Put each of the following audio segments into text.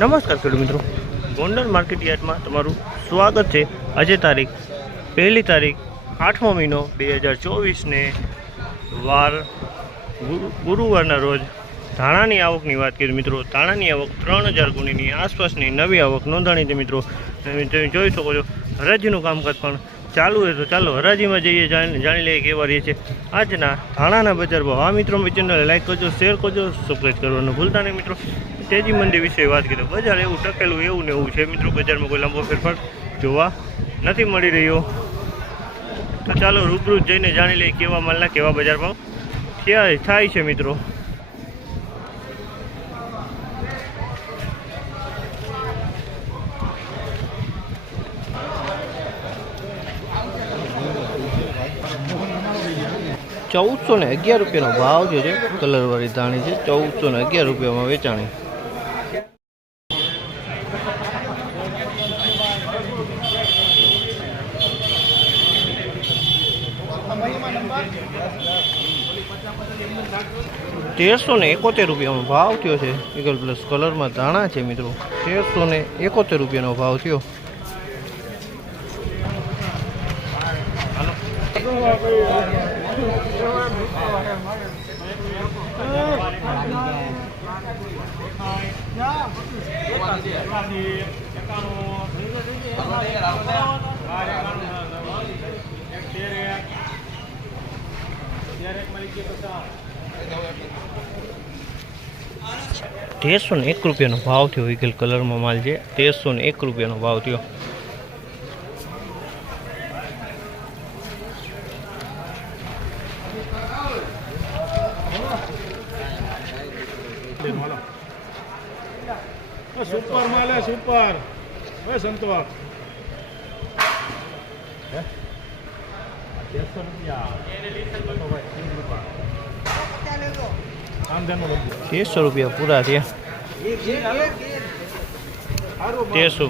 નમસ્કાર ખેડૂત મિત્રો, ગોંડલ માર્કેટ યાર્ડમાં તમારું સ્વાગત છે। આજે તારીખ 8મો મહિનો 2024 વાર ગુરુવારના રોજ ધાણાની આવકની વાત કરીએ મિત્રો। ધાણાની આવક 3000 ગુણીની આસપાસની નવી આવક નોંધાણી છે મિત્રો। તમે જોઈ શકો છો હરાજીનું કામકાજ પણ ચાલુ હોય તો ચાલો હરાજીમાં જઈએ, જાણી લઈએ કેવા રહે છે આજના ધાણાના બજાર ભાવ। આ મિત્રો ચેનલને લાઈક કરજો, શેર કરજો, સબસ્ક્રાઈબ કરવાનું ભૂલતા નહીં મિત્રો। તેજી મંદી વિશે વાત કરીએ, બજાર એવું ટકેલું એવું ને એવું છે મિત્રો। બજારમાં કોઈ લાંબો ફેરફાર જોવા નથી મળી રહ્યો। તો ચાલો રૂબરૂ જઈને જાણી લઈએ કેવા માલના કેવા બજાર ભાવ થાય છે મિત્રો। ₹1411 ભાવ જે છે કલરવાળી ધાણી છે, ₹1411 વેચાણી। ₹1371 ભાવ થયો છે। ઈગલ પ્લસ કલરમાં ધાણા છે મિત્રો, ₹1371 ભાવ થયો। ₹1301 ભાવ થયો। ઈગલ કલરમાં માલ છે, ₹1301 ભાવ થયો। सुपर माल है, सुपर संतोष ₹1300 पूरा थे। 1300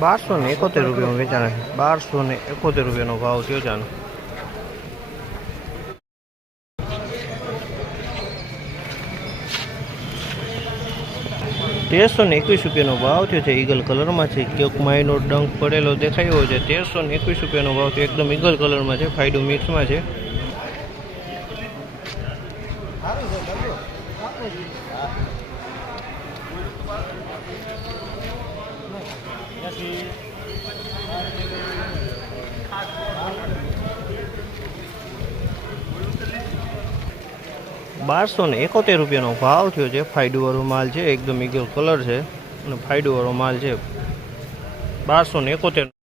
₹1271 વેચાણા છે। ₹1271 ભાવ થયો છે। ₹1321 ભાવ થયો છે। ઈગલ કલરમાં છે, ક્યોક માયનો ડંક પડેલો દેખાયો છે। ₹1321 ભાવ થયો, એકદમ ઈગલ કલરમાં છે, ફાયડો મિક્સમાં છે। ₹1271 ભાવ થયો છે। ફાયડો વાળો માલ છે, એકદમ ઈગલ કલર છે અને ફાયડો વાળો માલ છે। 1271